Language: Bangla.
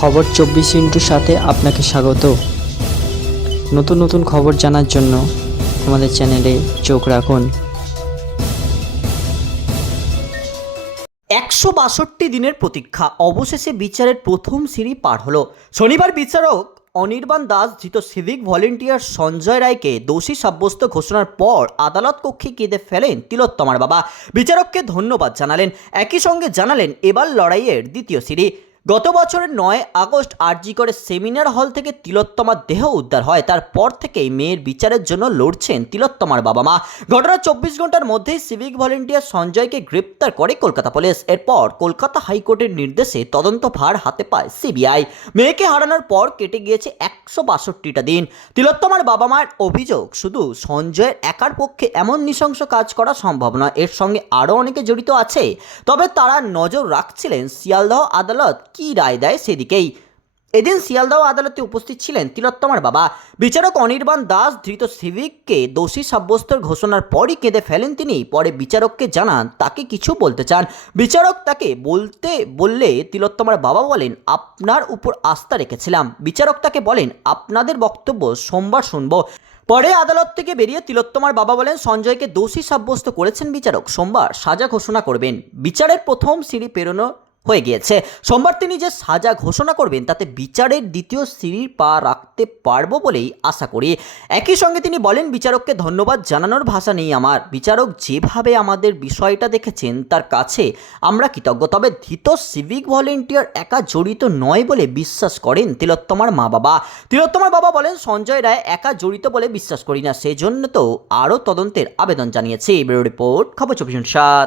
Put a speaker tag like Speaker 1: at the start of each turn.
Speaker 1: খবর চব্বিশ ইন্টুর সাথে আপনাকে স্বাগত। নতুন নতুন খবর জানার জন্য আমাদের চ্যানেলে চোখ রাখুন।
Speaker 2: একশো বাষট্টি দিনের প্রতীক্ষা। অবশেষে বিচারের প্রথম সিঁড়ি পার হলো। শনিবার বিচারক অনির্বাণ দাস ধৃত সিভিক ভলেন্টিয়ার সঞ্জয় রায়কে দোষী সাব্যস্ত ঘোষণার পর আদালত কক্ষে কেঁদে ফেলেন তিলোত্তমার বাবা। বিচারককে ধন্যবাদ জানালেন। একই সঙ্গে জানালেন, এবার লড়াইয়ের দ্বিতীয় সিঁড়ি। গত বছরের নয় আগস্ট আরজি করে সেমিনার হল থেকে তিলোত্তমার দেহ উদ্ধার হয়। তারপর থেকেই মেয়ের বিচারের জন্য লড়ছেন তিলোত্তমার বাবা মা। ঘটনার চব্বিশ ঘণ্টার মধ্যেই সিভিক ভলেন্টিয়ার সঞ্জয়কে গ্রেপ্তার করে কলকাতা পুলিশ। এরপর কলকাতা হাইকোর্টের নির্দেশে তদন্ত ভার হাতে পায় সিবিআই। মেয়েকে হারানোর পর কেটে গিয়েছে একশো বাষট্টিটা দিন। তিলোত্তমার বাবা মায়ের অভিযোগ, শুধু সঞ্জয়ের একার পক্ষে এমন নৃশংস কাজ করা সম্ভব নয়, এর সঙ্গে আরও অনেকে জড়িত আছে। তবে তারা নজর রাখছিলেন শিয়ালদহ আদালত কী রায় দেয় সেদিকেই। এদিন শিয়ালদহ আদালতে উপস্থিত ছিলেন তিলোত্তমার বাবা। বিচারক অনির্বাণ দাস ধৃত সিভিককে দোষী সাব্যস্তর ঘোষণার পরই কেঁদে ফেলেন তিনি। পরে বিচারককে জানান, তাকে কিছু বলতে চান। বিচারক তাকে বলতে, বললে তিলোত্তমার বাবা বলেন, আপনার উপর আস্থা রেখেছিলাম। বিচারক তাকে বলেন, আপনাদের বক্তব্য সোমবার শুনব। পরে আদালত থেকে বেরিয়ে তিলোত্তমার বাবা বলেন, সঞ্জয়কে দোষী সাব্যস্ত করেছেন বিচারক, সোমবার সাজা ঘোষণা করবেন। বিচারের প্রথম সিঁড়ি পেরোনো হয়ে গিয়েছে। সোমবার তিনি যে সাজা ঘোষণা করবেন, তাতে বিচারের দ্বিতীয় সিঁড়ির পা রাখতে পারব বলেই আশা করি। একই সঙ্গে তিনি বলেন, বিচারককে ধন্যবাদ জানানোর ভাষা নেই আমার। বিচারক যেভাবে আমাদের বিষয়টা দেখেছেন, তার কাছে আমরা কৃতজ্ঞ। তবে ধৃত সিভিক ভলেন্টিয়ার একা জড়িত নয় বলে বিশ্বাস করেন তিলোত্তমার মা বাবা তিলোত্তমার বাবা বলেন, সঞ্জয় রায় একা জড়িত বলে বিশ্বাস করি না। সেজন্য তো আরও তদন্তের আবেদন জানিয়েছে। ব্যুরো রিপোর্ট, খবর চব্বিশ সাত।